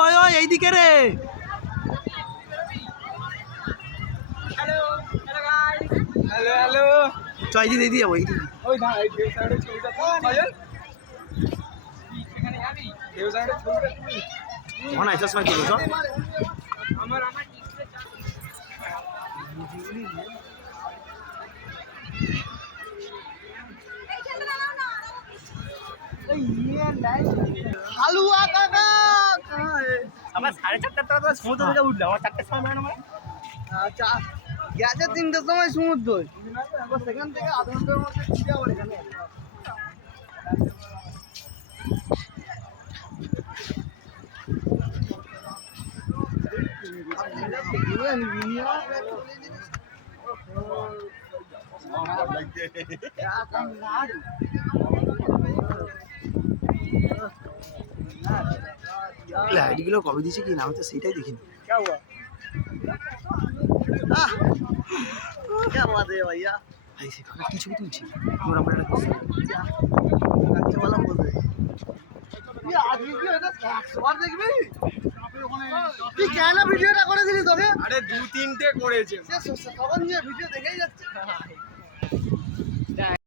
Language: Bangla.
ওই ওই এইদিকে রে। Hello hello guys, hello hello. চল দিদি দিদি ওই দিদি ওই না এই দেউ সাইডে ছবিটা তো ফাইল এখানে যাবি দেউ সাইডে ছবিটা তুই কোন আইসা সময় দিলো তো আমার ডিসপ্লে হালুয়া কাকা আমার 4:30টার তো সমুদ্র থেকে উঠলাম, আমার 4টার সময় মানে আমার আচ্ছা গেছে 3টার সময় সমুদ্র সেখান থেকে আধা ঘন্টার মধ্যে ফিরে আবার এখানে লাইটগুলো কবে দিয়েছে কি না আমি তো সেটাই দেখিনি क्या हुआ क्या बात है भैया भाई से खाना কিছু কি তুলছি আমরা আমরা এটা করছি আচ্ছা বলা বলবে ये আজকে কি এটা 100 বার দেখবি তুই কেন ভিডিওটা করে দিলি তোকে আরে 2-3টে করেছে সে কখন নিয়ে ভিডিও দেখেই যাচ্ছে